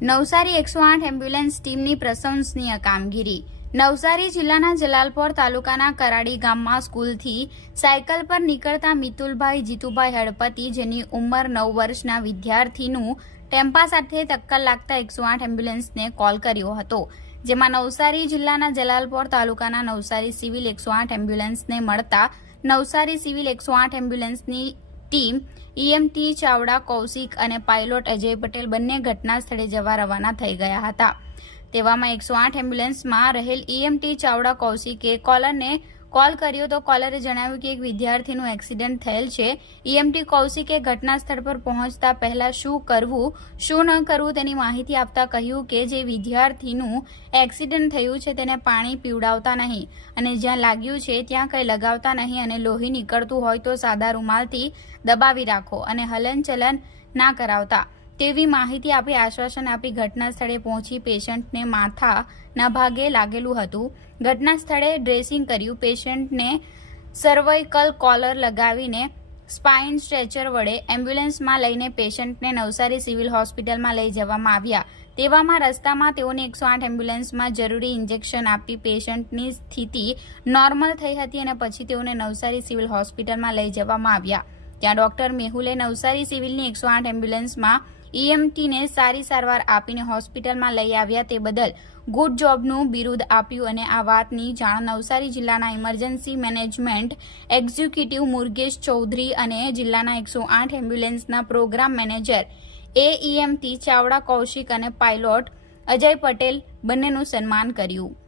Navsari 108 ambulance ટીમની પ્રશંસનીય કામગીરી। નવસારી જિલ્લાના જલાલપોર તાલુકાના કરાડી ગામમાં સ્કૂલથી સાયકલ પર નીકળતા મિતુલભાઈ જીતુભાઈ હળપતિ, જેની ઉંમર 9 વર્ષના વિદ્યાર્થીનું ટેમ્પા સાથે ટક્કર લાગતા 108 એમ્બ્યુલન્સને કોલ કર્યો હતો, જેમાં નવસારી જિલ્લાના જલાલપોર તાલુકાના નવસારી સિવિલ 108 એમ્બ્યુલન્સને મળતા નવસારી સિવિલ 108 એમ્બ્યુલન્સની ટીમ ઈએમટી ચાવડા કૌશિક અને પાયલોટ અજય પટેલ બંને ઘટના સ્થળે જવા રવાના થઈ ગયા હતા। તેવામાં 108 એમ્બ્યુલન્સમાં રહેલ ઈએમટી ચાવડા કૌશિકે કોલરને કોલ કર્યો તો કોલરે જણાવ્યું કે એક વિદ્યાર્થીનું એક્સિડન્ટ થયેલ છે। ઈએમટી કૌશિકે ઘટના સ્થળ પર પહોંચતા પહેલા શું કરવું શું ન કરવું તેની માહિતી આપતા કહ્યું કે જે વિદ્યાર્થીનું એક્સિડન્ટ થયું છે તેને પાણી પીવડાવતા નહીં અને જ્યાં લાગ્યું છે ત્યાં કંઈ લગાવતા નહીં અને લોહી નીકળતું હોય તો સાદા રૂમાલથી દબાવી રાખો અને હલનચલન ના કરાવતા તેવી માહિતી આપી આશ્વાસન આપી ઘટના સ્થળે પહોંચી પેશન્ટને માથાના ભાગે લાગેલું હતું। ઘટના સ્થળે ડ્રેસિંગ કર્યું। પેશન્ટને સર્વાઇકલ કોલર લગાવીને સ્પાઇન સ્ટ્રેચર વડે એમ્બ્યુલન્સમાં લઈને પેશન્ટને નવસારી સિવિલ હોસ્પિટલમાં લઈ જવામાં આવ્યા। તેવામાં રસ્તામાં તેઓને 108 એમ્બ્યુલન્સમાં જરૂરી ઇન્જેક્શન આપી પેશન્ટની સ્થિતિ નોર્મલ થઈ હતી અને પછી તેઓને નવસારી સિવિલ હોસ્પિટલમાં લઈ જવામાં આવ્યા। ત્યાં ડોક્ટર મેહુલે નવસારી સિવિલની 108 એમ્બ્યુલન્સમાં ઈએમટીને સારી સારવાર આપીને હોસ્પિટલમાં લઈ આવ્યા તે બદલ ગુડ જોબનું બિરુદ આપ્યું અને આ વાતની જાણ નવસારી જિલ્લાના emergency management executive Murgesh Chaudhary અને જિલ્લાના 108 એમ્બ્યુલન્સના program manager EMT Chavda Kaushik અને પાયલોટ અજય પટેલ બંનેનું સન્માન કર્યું।